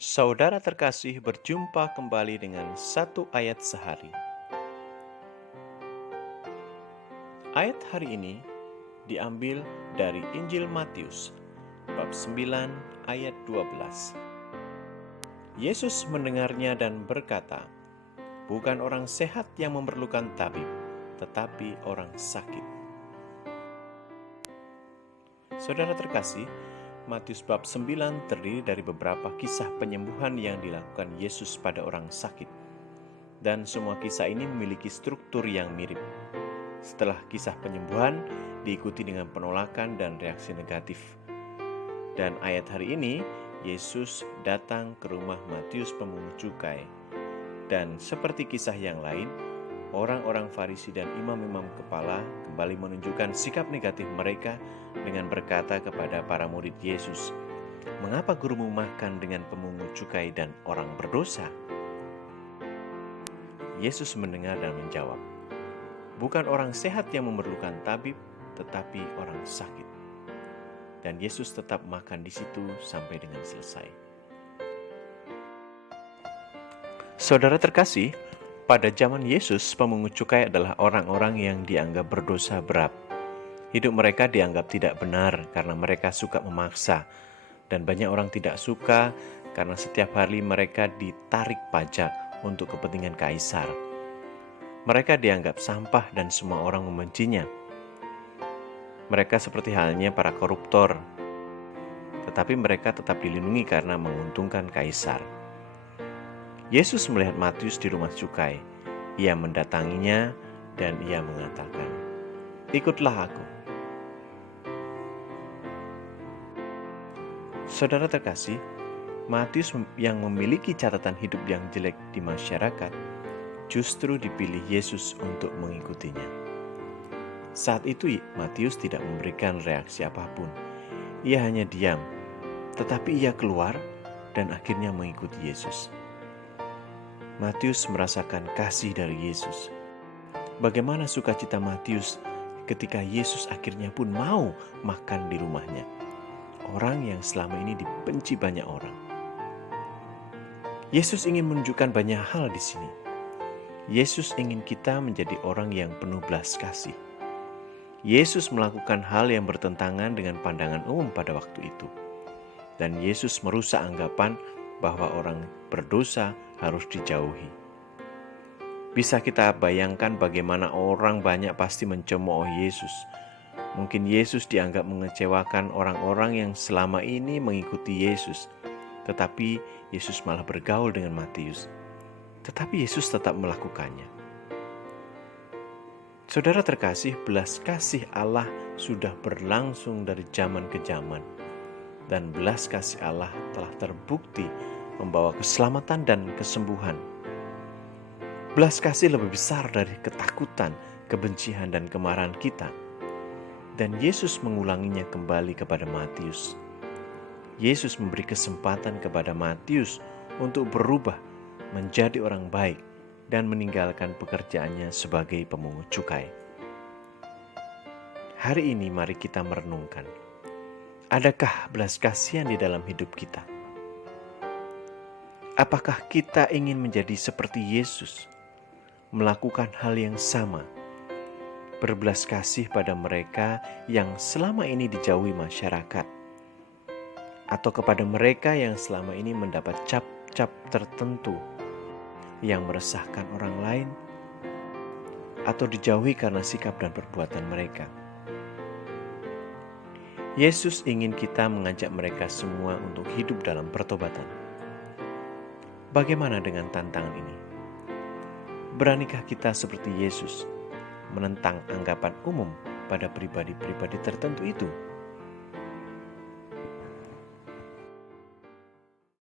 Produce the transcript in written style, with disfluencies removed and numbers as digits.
Saudara terkasih, berjumpa kembali dengan satu ayat sehari. Ayat hari ini diambil dari Injil Matius, bab 9 ayat 12. Yesus mendengarnya dan berkata, "Bukan orang sehat yang memerlukan tabib, tetapi orang sakit." Saudara terkasih, Matius bab 9 terdiri dari beberapa kisah penyembuhan yang dilakukan Yesus pada orang sakit. Dan semua kisah ini memiliki struktur yang mirip. Setelah kisah penyembuhan, diikuti dengan penolakan dan reaksi negatif. Dan ayat hari ini, Yesus datang ke rumah Matius pemungut cukai. Dan seperti kisah yang lain, orang-orang Farisi dan imam-imam kepala kembali menunjukkan sikap negatif mereka dengan berkata kepada para murid Yesus, "Mengapa gurumu makan dengan pemungut cukai dan orang berdosa?" Yesus mendengar dan menjawab, "Bukan orang sehat yang memerlukan tabib, tetapi orang sakit." Dan Yesus tetap makan di situ sampai dengan selesai. Saudara terkasih, pada zaman Yesus, pemungut cukai adalah orang-orang yang dianggap berdosa berat. Hidup mereka dianggap tidak benar karena mereka suka memaksa, dan banyak orang tidak suka karena setiap hari mereka ditarik pajak untuk kepentingan kaisar. Mereka dianggap sampah dan semua orang membencinya. Mereka seperti halnya para koruptor, tetapi mereka tetap dilindungi karena menguntungkan kaisar. Yesus melihat Matius di rumah cukai. Ia mendatanginya dan ia mengatakan, "Ikutlah aku." Saudara terkasih, Matius yang memiliki catatan hidup yang jelek di masyarakat justru dipilih Yesus untuk mengikutinya. Saat itu Matius tidak memberikan reaksi apapun. Ia hanya diam, tetapi ia keluar dan akhirnya mengikuti Yesus. Matius merasakan kasih dari Yesus. Bagaimana sukacita Matius ketika Yesus akhirnya pun mau makan di rumahnya. Orang yang selama ini dibenci banyak orang. Yesus ingin menunjukkan banyak hal di sini. Yesus ingin kita menjadi orang yang penuh belas kasih. Yesus melakukan hal yang bertentangan dengan pandangan umum pada waktu itu. Dan Yesus merusak anggapan bahwa orang berdosa harus dijauhi. Bisa kita bayangkan bagaimana orang banyak pasti mencemooh Yesus. Mungkin Yesus dianggap mengecewakan orang-orang yang selama ini mengikuti Yesus. Tetapi Yesus malah bergaul dengan Matius. Tetapi Yesus tetap melakukannya. Saudara terkasih, belas kasih Allah sudah berlangsung dari zaman ke zaman. Dan belas kasih Allah telah terbukti membawa keselamatan dan kesembuhan. Belas kasih lebih besar dari ketakutan, kebencian, dan kemarahan kita. Dan Yesus mengulanginya kembali kepada Matius. Yesus memberi kesempatan kepada Matius untuk berubah menjadi orang baik dan meninggalkan pekerjaannya sebagai pemungut cukai. Hari ini mari kita merenungkan, adakah belas kasihan di dalam hidup kita? Apakah kita ingin menjadi seperti Yesus, melakukan hal yang sama, berbelas kasih pada mereka yang selama ini dijauhi masyarakat, atau kepada mereka yang selama ini mendapat cap-cap tertentu yang meresahkan orang lain, atau dijauhi karena sikap dan perbuatan mereka? Yesus ingin kita mengajak mereka semua untuk hidup dalam pertobatan. Bagaimana dengan tantangan ini? Beranikah kita seperti Yesus, menentang anggapan umum pada pribadi-pribadi tertentu itu?